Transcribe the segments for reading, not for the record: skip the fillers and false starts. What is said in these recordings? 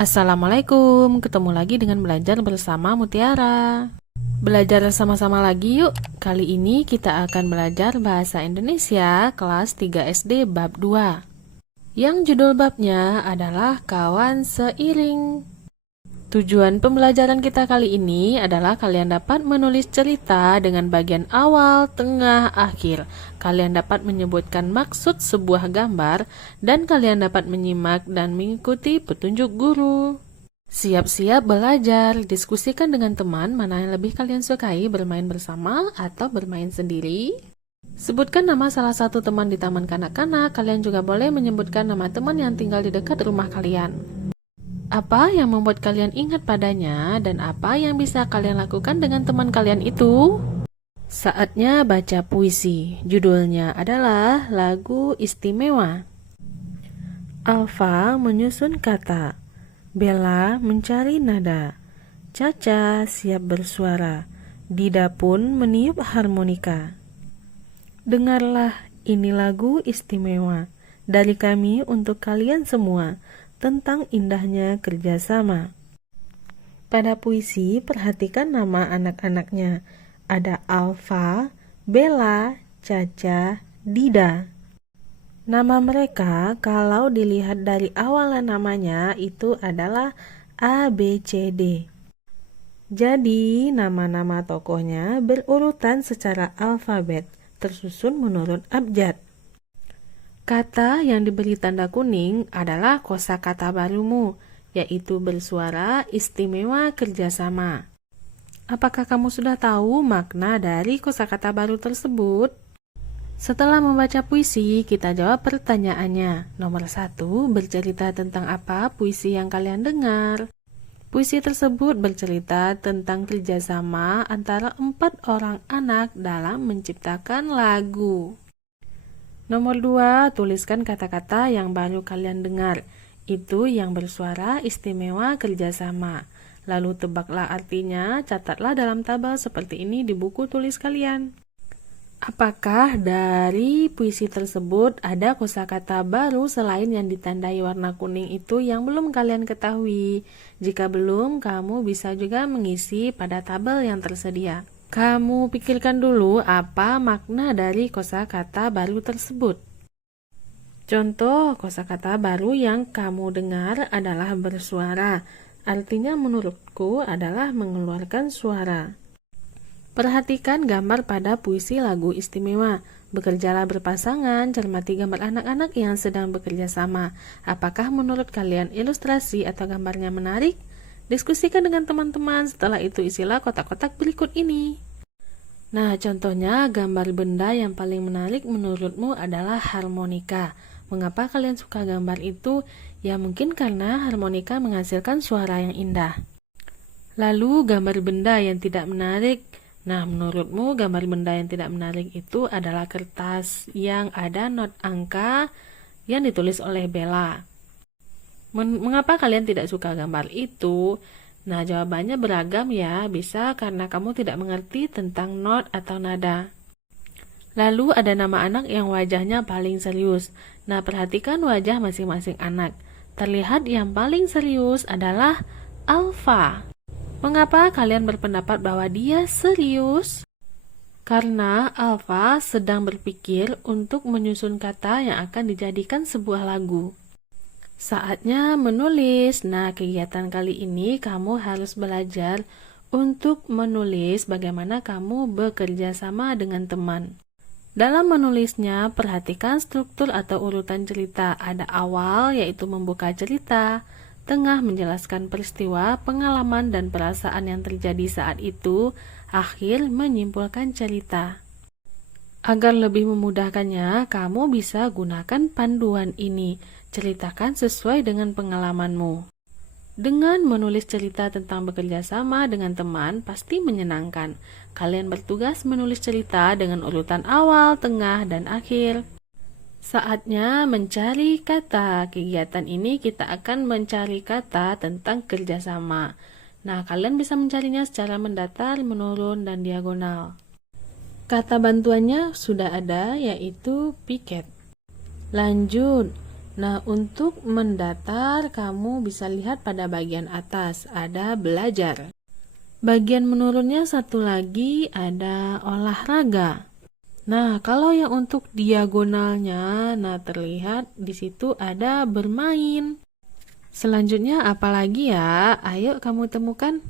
Assalamualaikum, ketemu lagi dengan belajar bersama Mutiara. Belajar sama-sama lagi yuk. Kali ini kita akan belajar bahasa Indonesia kelas 3 SD bab 2. Yang judul babnya adalah kawan seiring. Tujuan pembelajaran kita kali ini adalah kalian dapat menulis cerita dengan bagian awal, tengah, akhir. Kalian dapat menyebutkan maksud sebuah gambar dan kalian dapat menyimak dan mengikuti petunjuk guru. Siap-siap belajar, diskusikan dengan teman mana yang lebih kalian sukai, bermain bersama atau bermain sendiri. Sebutkan nama salah satu teman di taman kanak-kanak. Kalian juga boleh menyebutkan nama teman yang tinggal di dekat rumah kalian. Apa yang membuat kalian ingat padanya dan apa yang bisa kalian lakukan dengan teman kalian itu? Saatnya baca puisi. Judulnya adalah Lagu Istimewa. Alfa menyusun kata. Bella mencari nada. Caca siap bersuara. Dida pun meniup harmonika. Dengarlah, ini lagu istimewa dari kami untuk kalian semua, tentang indahnya kerjasama. Pada puisi, perhatikan nama anak-anaknya. Ada Alfa, Bella, Caca, Dida. Nama mereka, kalau dilihat dari awalan namanya, itu adalah A, B, C, D. Jadi, nama-nama tokohnya berurutan secara alfabet, tersusun menurut abjad. Kata yang diberi tanda kuning adalah kosakata barumu, yaitu bersuara, istimewa, kerjasama. Apakah kamu sudah tahu makna dari kosakata baru tersebut? Setelah membaca puisi, kita jawab pertanyaannya. Nomor 1, bercerita tentang apa puisi yang kalian dengar? Puisi tersebut bercerita tentang kerjasama antara 4 orang anak dalam menciptakan lagu. Nomor 2, tuliskan kata-kata yang baru kalian dengar. Itu yang bersuara, istimewa, kerjasama. Lalu tebaklah artinya, catatlah dalam tabel seperti ini di buku tulis kalian. Apakah dari puisi tersebut ada kosakata baru selain yang ditandai warna kuning itu yang belum kalian ketahui? Jika belum, kamu bisa juga mengisi pada tabel yang tersedia. Kamu pikirkan dulu apa makna dari kosakata baru tersebut. Contoh kosakata baru yang kamu dengar adalah bersuara. Artinya menurutku adalah mengeluarkan suara. Perhatikan gambar pada puisi lagu istimewa. Bekerjalah berpasangan, cermati gambar anak-anak yang sedang bekerja sama. Apakah menurut kalian ilustrasi atau gambarnya menarik? Diskusikan dengan teman-teman, setelah itu isilah kotak-kotak berikut ini. Nah, contohnya gambar benda yang paling menarik menurutmu adalah harmonika. Mengapa kalian suka gambar itu? Ya mungkin karena harmonika menghasilkan suara yang indah. Lalu gambar benda yang tidak menarik. Nah, menurutmu gambar benda yang tidak menarik itu adalah kertas yang ada not angka yang ditulis oleh Bella. Mengapa kalian tidak suka gambar itu? Nah, jawabannya beragam ya. Bisa karena kamu tidak mengerti tentang not atau nada. Lalu ada nama anak yang wajahnya paling serius. Nah, perhatikan wajah masing-masing anak. Terlihat yang paling serius adalah Alfa. Mengapa kalian berpendapat bahwa dia serius? Karena Alfa sedang berpikir untuk menyusun kata yang akan dijadikan sebuah lagu. Saatnya menulis. Nah, kegiatan kali ini kamu harus belajar untuk menulis bagaimana kamu bekerja sama dengan teman. Dalam menulisnya, perhatikan struktur atau urutan cerita. Ada awal, yaitu membuka cerita, tengah menjelaskan peristiwa, pengalaman, dan perasaan yang terjadi saat itu, akhir menyimpulkan cerita. Agar lebih memudahkannya, kamu bisa gunakan panduan ini. Ceritakan sesuai dengan pengalamanmu. Dengan menulis cerita tentang bekerja sama dengan teman, pasti menyenangkan. Kalian bertugas menulis cerita dengan urutan awal, tengah, dan akhir. Saatnya mencari kata. Kegiatan ini kita akan mencari kata tentang kerjasama. Nah, kalian bisa mencarinya secara mendatar, menurun, dan diagonal. Kata bantuannya sudah ada, yaitu piket. Lanjut. Nah, untuk mendatar, kamu bisa lihat pada bagian atas, ada belajar. Bagian menurunnya satu lagi, ada olahraga. Nah, kalau yang untuk diagonalnya, nah terlihat di situ ada bermain. Selanjutnya apa lagi ya? Ayo kamu temukan.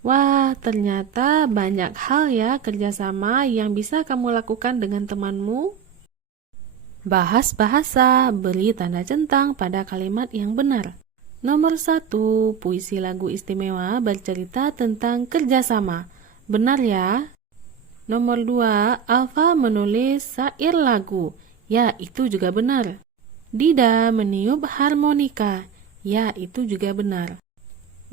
Wah, ternyata banyak hal ya kerjasama yang bisa kamu lakukan dengan temanmu. Bahas bahasa, beri tanda centang pada kalimat yang benar. Nomor 1, puisi lagu istimewa bercerita tentang kerjasama. Benar ya? Nomor 2, Alfa menulis syair lagu. Ya, itu juga benar. Dida meniup harmonika. Ya, itu juga benar.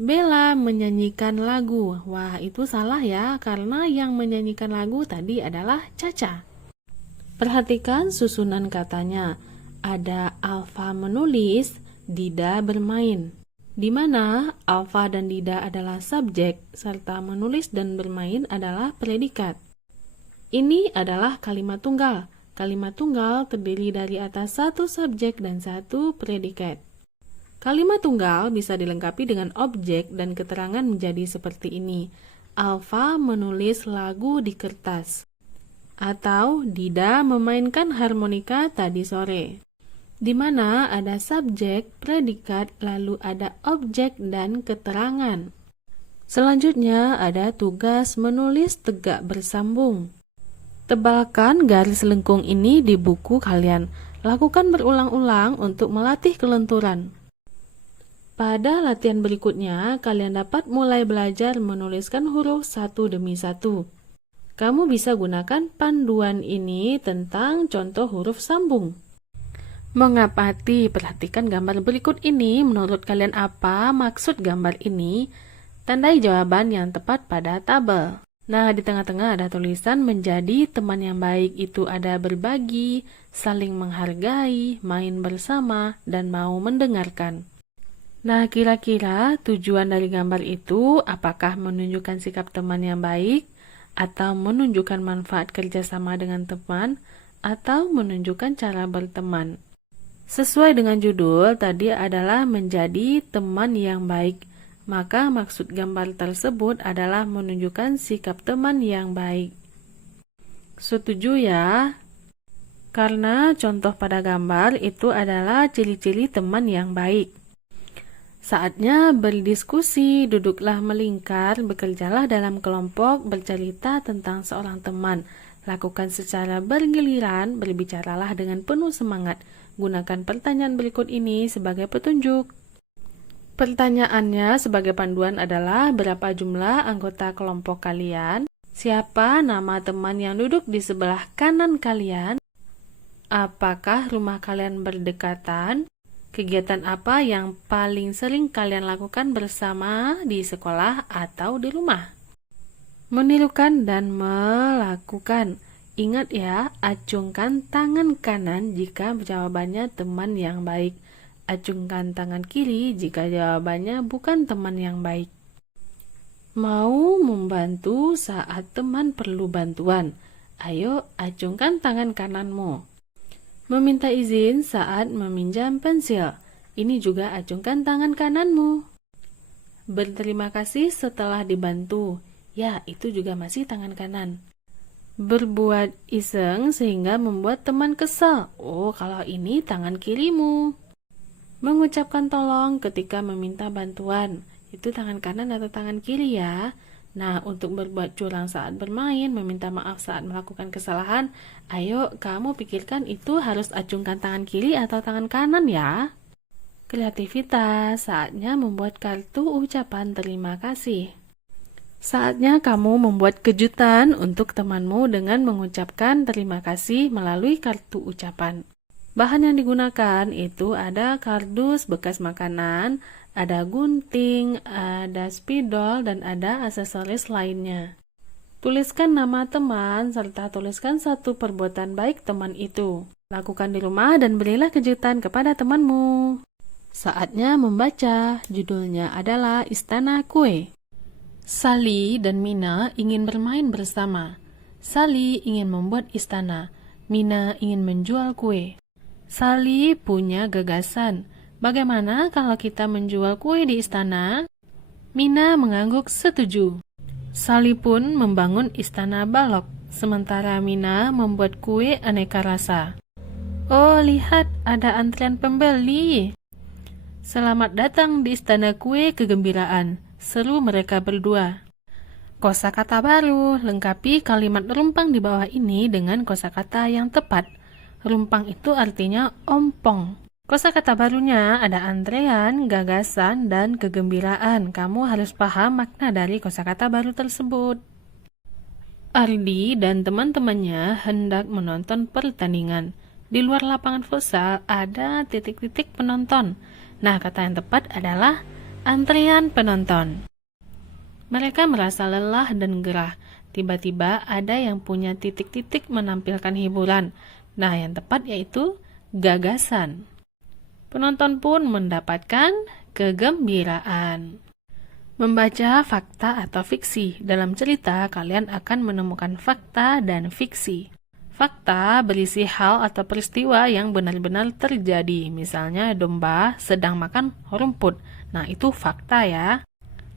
Bella menyanyikan lagu. Wah, itu salah ya, karena yang menyanyikan lagu tadi adalah Caca. Perhatikan susunan katanya. Ada Alfa menulis, Dida bermain. Di mana Alfa dan Dida adalah subjek, serta menulis dan bermain adalah predikat. Ini adalah kalimat tunggal. Kalimat tunggal terdiri dari atas satu subjek dan satu predikat. Kalimat tunggal bisa dilengkapi dengan objek dan keterangan menjadi seperti ini. Alfa menulis lagu di kertas. Atau Dida memainkan harmonika tadi sore. Di mana ada subjek, predikat, lalu ada objek dan keterangan. Selanjutnya ada tugas menulis tegak bersambung. Tebalkan garis lengkung ini di buku kalian. Lakukan berulang-ulang untuk melatih kelenturan. Pada latihan berikutnya, kalian dapat mulai belajar menuliskan huruf satu demi satu. Kamu bisa gunakan panduan ini tentang contoh huruf sambung. Mengapati? Perhatikan gambar berikut ini. Menurut kalian apa maksud gambar ini? Tandai jawaban yang tepat pada tabel. Nah, di tengah-tengah ada tulisan menjadi teman yang baik itu ada berbagi, saling menghargai, main bersama, dan mau mendengarkan. Nah, kira-kira tujuan dari gambar itu apakah menunjukkan sikap teman yang baik, atau menunjukkan manfaat kerjasama dengan teman, atau menunjukkan cara berteman. Sesuai dengan judul, tadi adalah menjadi teman yang baik. Maka maksud gambar tersebut adalah menunjukkan sikap teman yang baik. Setuju ya? Karena contoh pada gambar itu adalah ciri-ciri teman yang baik. Saatnya berdiskusi, duduklah melingkar, bekerjalah dalam kelompok, bercerita tentang seorang teman. Lakukan secara bergiliran, berbicaralah dengan penuh semangat. Gunakan pertanyaan berikut ini sebagai petunjuk. Pertanyaannya sebagai panduan adalah berapa jumlah anggota kelompok kalian? Siapa nama teman yang duduk di sebelah kanan kalian? Apakah rumah kalian berdekatan? Kegiatan apa yang paling sering kalian lakukan bersama di sekolah atau di rumah? Menirukan dan melakukan. Ingat ya, acungkan tangan kanan jika jawabannya teman yang baik. Acungkan tangan kiri jika jawabannya bukan teman yang baik. Mau membantu saat teman perlu bantuan. Ayo, acungkan tangan kananmu. Meminta izin saat meminjam pensil. Ini juga acungkan tangan kananmu. Berterima kasih setelah dibantu. Ya, itu juga masih tangan kanan. Berbuat iseng sehingga membuat teman kesal. Oh, kalau ini tangan kirimu. Mengucapkan tolong ketika meminta bantuan. Itu tangan kanan atau tangan kiri ya. Nah, untuk berbuat curang saat bermain, meminta maaf saat melakukan kesalahan, ayo kamu pikirkan itu harus acungkan tangan kiri atau tangan kanan ya. Kreativitas, saatnya membuat kartu ucapan terima kasih. Saatnya kamu membuat kejutan untuk temanmu dengan mengucapkan terima kasih melalui kartu ucapan. Bahan yang digunakan itu ada kardus bekas makanan, ada gunting, ada spidol, dan ada aksesoris lainnya. Tuliskan nama teman, serta tuliskan satu perbuatan baik teman itu. Lakukan di rumah dan berilah kejutan kepada temanmu. Saatnya membaca, judulnya adalah Istana Kue. Sally dan Mina ingin bermain bersama. Sally ingin membuat istana, Mina ingin menjual kue. Sally punya gagasan. Bagaimana kalau kita menjual kue di istana? Mina mengangguk setuju. Sally pun membangun istana balok, sementara Mina membuat kue aneka rasa. Oh, lihat, ada antrian pembeli. Selamat datang di istana kue kegembiraan, seru mereka berdua. Kosakata baru, lengkapi kalimat rumpang di bawah ini dengan kosakata yang tepat. Rumpang itu artinya ompong. Kosakata barunya ada antrean, gagasan, dan kegembiraan. Kamu harus paham makna dari kosakata baru tersebut. Ardi dan teman-temannya hendak menonton pertandingan. Di luar lapangan futsal ada titik-titik penonton. Nah, kata yang tepat adalah antrean penonton. Mereka merasa lelah dan gerah. Tiba-tiba ada yang punya titik-titik menampilkan hiburan. Nah, yang tepat yaitu gagasan. Penonton pun mendapatkan kegembiraan. Membaca fakta atau fiksi. Dalam cerita, kalian akan menemukan fakta dan fiksi. Fakta berisi hal atau peristiwa yang benar-benar terjadi. Misalnya, domba sedang makan rumput. Nah, itu fakta ya.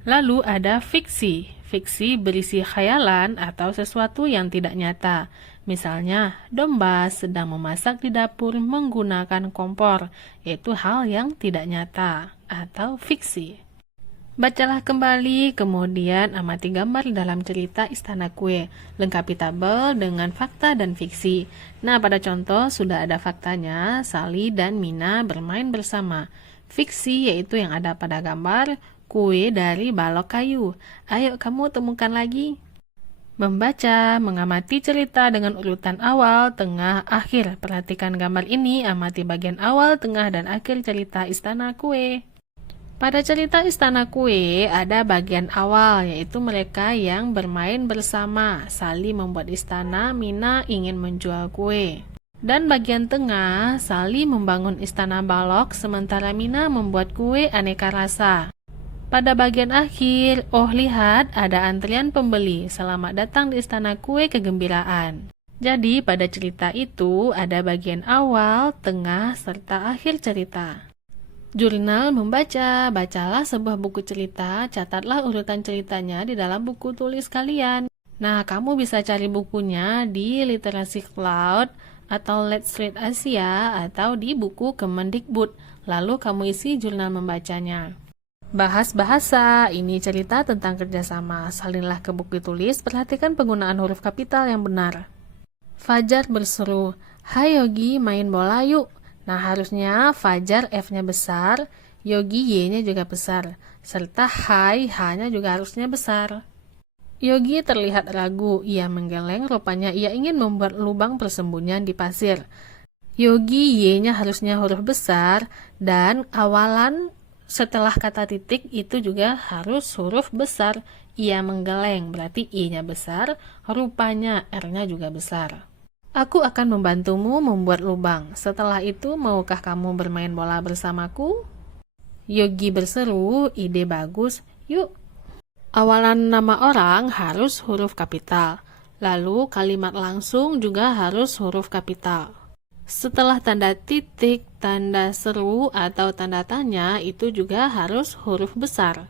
Lalu ada fiksi. Fiksi berisi khayalan atau sesuatu yang tidak nyata. Misalnya, domba sedang memasak di dapur menggunakan kompor, yaitu hal yang tidak nyata atau fiksi. Bacalah kembali, kemudian amati gambar dalam cerita Istana Kue. Lengkapi tabel dengan fakta dan fiksi. Nah, pada contoh sudah ada faktanya, Sally dan Mina bermain bersama. Fiksi yaitu yang ada pada gambar, kue dari balok kayu. Ayo kamu temukan lagi. Membaca, mengamati cerita dengan urutan awal, tengah, akhir. Perhatikan gambar ini, amati bagian awal, tengah, dan akhir cerita Istana Kue. Pada cerita Istana Kue, ada bagian awal, yaitu mereka yang bermain bersama. Sally membuat istana, Mina ingin menjual kue. Dan bagian tengah, Sally membangun istana balok, sementara Mina membuat kue aneka rasa. Pada bagian akhir, oh lihat, ada antrian pembeli. Selamat datang di Istana Kue Kegembiraan. Jadi, pada cerita itu, ada bagian awal, tengah, serta akhir cerita. Jurnal membaca, bacalah sebuah buku cerita, catatlah urutan ceritanya di dalam buku tulis kalian. Nah, kamu bisa cari bukunya di Literasi Cloud atau Let's Read Asia atau di buku Kemendikbud. Lalu kamu isi jurnal membacanya. Bahas bahasa, ini cerita tentang kerjasama. Salinlah ke buku tulis, perhatikan penggunaan huruf kapital yang benar. Fajar berseru, "Hai Yogi, main bola yuk." Nah, harusnya Fajar F-nya besar, Yogi Y-nya juga besar, serta Hai H-nya juga harusnya besar. Yogi terlihat ragu, ia menggeleng, rupanya ia ingin membuat lubang persembunyian di pasir. Yogi Y-nya harusnya huruf besar, dan awalan setelah kata titik itu juga harus huruf besar. Ia menggeleng, berarti I-nya besar, rupanya R-nya juga besar. Aku akan membantumu membuat lubang. Setelah itu, maukah kamu bermain bola bersamaku? Yogi berseru, ide bagus, yuk. Awalan nama orang harus huruf kapital. Lalu kalimat langsung juga harus huruf kapital. Setelah tanda titik, tanda seru, atau tanda tanya, itu juga harus huruf besar.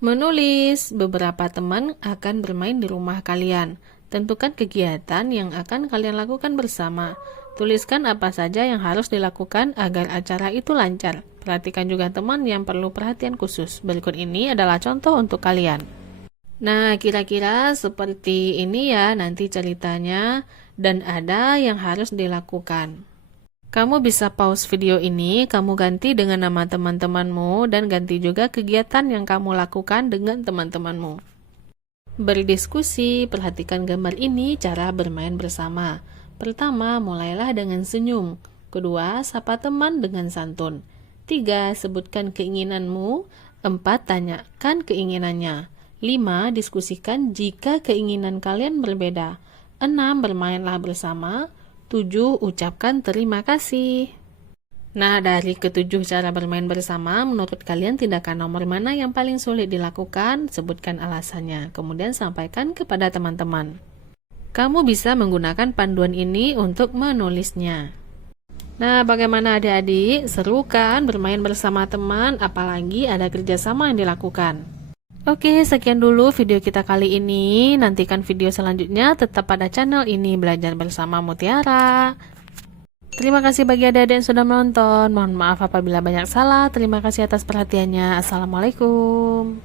Menulis, beberapa teman akan bermain di rumah kalian. Tentukan kegiatan yang akan kalian lakukan bersama. Tuliskan apa saja yang harus dilakukan agar acara itu lancar. Perhatikan juga teman yang perlu perhatian khusus. Berikut ini adalah contoh untuk kalian. Nah, kira-kira seperti ini ya nanti ceritanya, dan ada yang harus dilakukan. Kamu bisa pause video ini, kamu ganti dengan nama teman-temanmu, dan ganti juga kegiatan yang kamu lakukan dengan teman-temanmu. Berdiskusi, perhatikan gambar ini cara bermain bersama. Pertama, mulailah dengan senyum. Kedua, sapa teman dengan santun. 3, sebutkan keinginanmu. 4, tanyakan keinginannya. 5, diskusikan jika keinginan kalian berbeda. 6, bermainlah bersama. 7, ucapkan terima kasih. Nah, dari ketujuh cara bermain bersama, menurut kalian tindakan nomor mana yang paling sulit dilakukan? Sebutkan alasannya, kemudian sampaikan kepada teman-teman. Kamu bisa menggunakan panduan ini untuk menulisnya. Nah, bagaimana adik-adik? Seru kan bermain bersama teman, apalagi ada kerjasama yang dilakukan. Oke, sekian dulu video kita kali ini. Nantikan video selanjutnya tetap pada channel ini, Belajar Bersama Mutiara. Terima kasih bagi adik-adik yang sudah menonton. Mohon maaf apabila banyak salah. Terima kasih atas perhatiannya. Assalamualaikum.